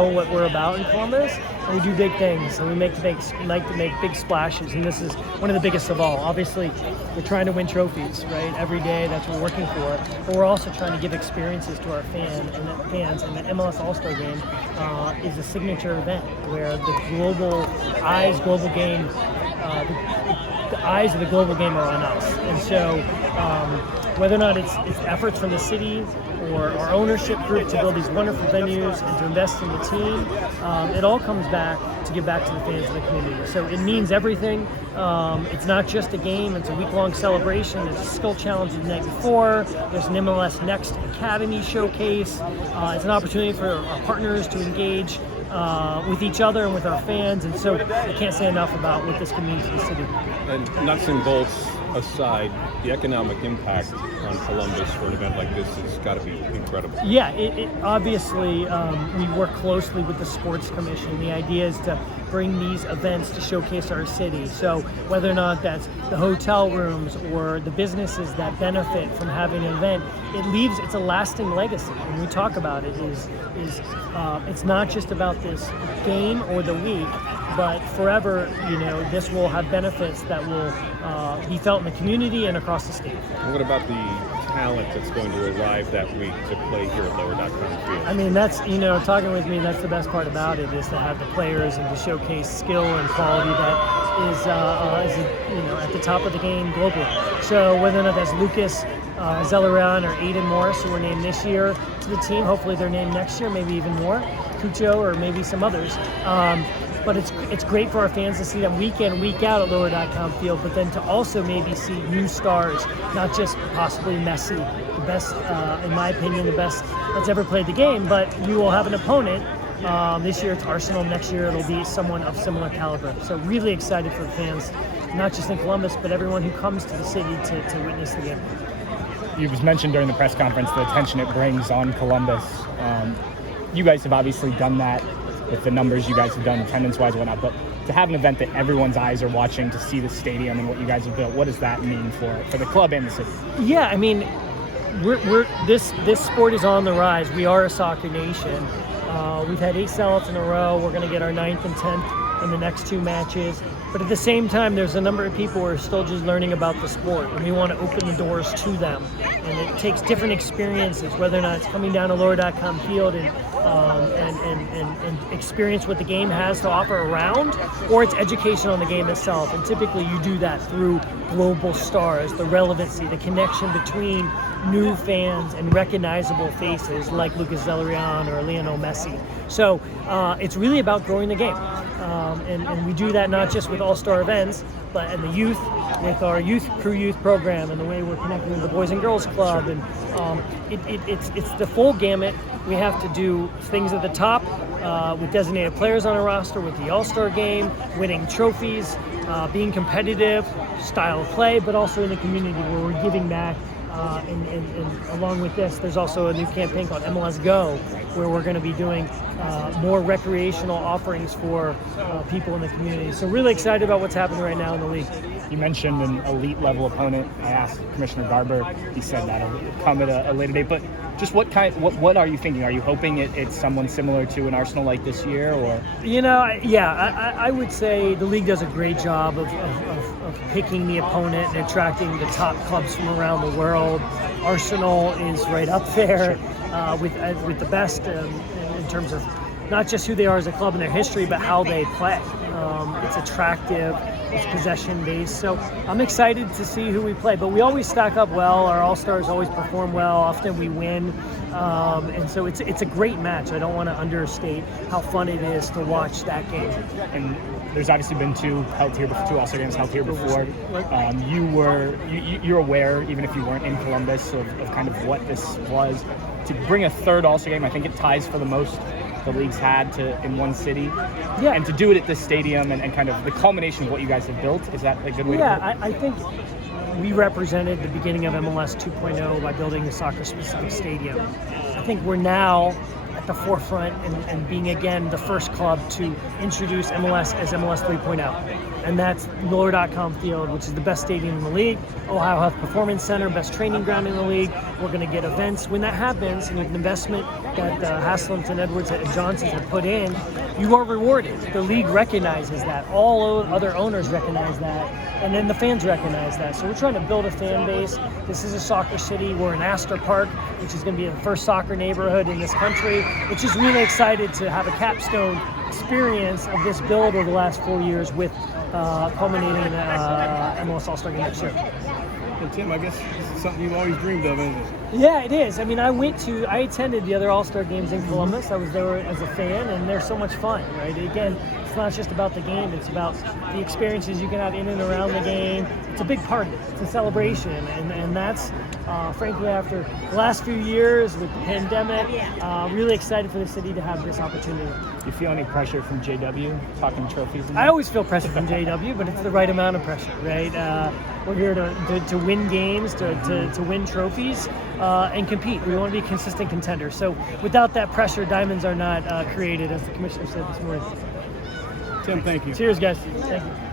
know what we're about in Columbus, and we do big things, and we like to make big splashes, and this is one of the biggest of all. Obviously, we're trying to win trophies, right? Every day, that's what we're working for, but we're also trying to give experiences to our fans, and the MLS All-Star game is a signature event where the global game, the eyes of the global game are on us, and so whether or not it's efforts from the city or our ownership group to build these wonderful venues and to invest in the team, it all comes back to give back to the fans of the community. So it means everything. It's not just a game, it's a week-long celebration. There's a skill challenge the night before. There's an MLS Next Academy showcase. It's an opportunity for our partners to engage with each other and with our fans, and so I can't say enough about what this can mean to the city. And nuts and bolts aside, the economic impact on Columbus for an event like this has got to be incredible. Yeah, it obviously, we work closely with the Sports Commission. The idea is to bring these events to showcase our city. So whether or not that's the hotel rooms or the businesses that benefit from having an event, it's a lasting legacy. When we talk about it, it's not just about this game or the week, but forever, this will have benefits that will be felt in the community and across the state. And what about the talent that's going to arrive that week to play here at Lower.com Field? I mean, that's, talking with me, that's the best part about it, is to have the players and to showcase skill and quality that is at the top of the game globally. So whether or not that's Lucas Zelleran or Aiden Morris, who were named this year to the team, hopefully they're named next year, maybe even more, Cucho or maybe some others. But it's great for our fans to see them week in, week out at Lower.com Field, but then to also maybe see new stars, not just possibly Messi, the best, in my opinion, the best that's ever played the game, but you will have an opponent. This year it's Arsenal, next year it'll be someone of similar caliber. So really excited for fans, not just in Columbus, but everyone who comes to the city to witness the game. It was mentioned during the press conference the attention it brings on Columbus. You guys have obviously done that with the numbers you guys have done attendance-wise and whatnot, but to have an event that everyone's eyes are watching, to see the stadium and what you guys have built, what does that mean for the club and the city? Yeah, I mean, this sport is on the rise. We are a soccer nation. We've had 8 sellouts in a row. We're going to get our 9th and 10th in the next 2 matches. But at the same time, there's a number of people who are still just learning about the sport, and we want to open the doors to them. And it takes different experiences, whether or not it's coming down to Lower.com Field and experience what the game has to offer around, or it's education on the game itself. And typically you do that through global stars, the relevancy, the connection between new fans and recognizable faces like Lucas Zelleran or Lionel Messi. So it's really about growing the game. And we do that not just with all-star events, but in the youth, with our Crew Youth program and the way we're connecting with the Boys and Girls Club. And it's the full gamut. We have to do things at the top with designated players on a roster, with the All-Star game, winning trophies, being competitive, style of play, but also in the community where we're giving back. And along with this, there's also a new campaign called MLS Go, where we're going to be doing more recreational offerings for people in the community. So really excited about what's happening right now in the league. You mentioned an elite level opponent. I asked Commissioner Garber. He said that'll come at a later date. But just what are you thinking? Are you hoping it's someone similar to an Arsenal like this year, or? I would say the league does a great job of picking the opponent and attracting the top clubs from around the world. Arsenal is right up there with the best in terms of not just who they are as a club and their history, but how they play. It's attractive, it's possession-based, so I'm excited to see who we play. But we always stack up well. Our All-Stars always perform well. Often we win, and so it's a great match. I don't want to understate how fun it is to watch that game. And there's obviously been 2 All-Star games held here before. You're aware, even if you weren't in Columbus, of kind of what this was. To bring a 3rd All-Star game, I think it ties for the most the league's had in one city. Yeah. And to do it at this stadium and kind of the culmination of what you guys have built, is that a good way to put it? I think we represented the beginning of MLS 2.0 by building a soccer-specific stadium. I think we're now at the forefront and being again the first club to introduce MLS as MLS 3.0. And that's Miller.com Field, which is the best stadium in the league, Ohio Health Performance Center, best training ground in the league. We're going to get events. When that happens, and with an investment that Haslamton, Edwards, and Johnson have put in, you are rewarded. The league recognizes that. All other owners recognize that. And then the fans recognize that. So we're trying to build a fan base. This is a soccer city. We're in Astor Park, which is going to be the first soccer neighborhood in this country, which is really excited to have a capstone experience of this build over the last 4 years with culminating in MLS All-Star game next year. And Tim, I guess this is something you've always dreamed of, isn't it? Yeah, it is. I mean, I attended the other All-Star games in Columbus. I was there as a fan, and they're so much fun, right? Again, it's not just about the game, it's about the experiences you can have in and around the game. It's a big party, it's a celebration, and that's, frankly, after the last few years with the pandemic, really excited for the city to have this opportunity. Do you feel any pressure from JW talking trophies? I always feel pressure from JW, but it's the right amount of pressure, right? We're here to win games, to win trophies, and compete. We want to be a consistent contender. So without that pressure, diamonds are not created, as the commissioner said this morning. Tim, thank you. Cheers, guys. Thank you.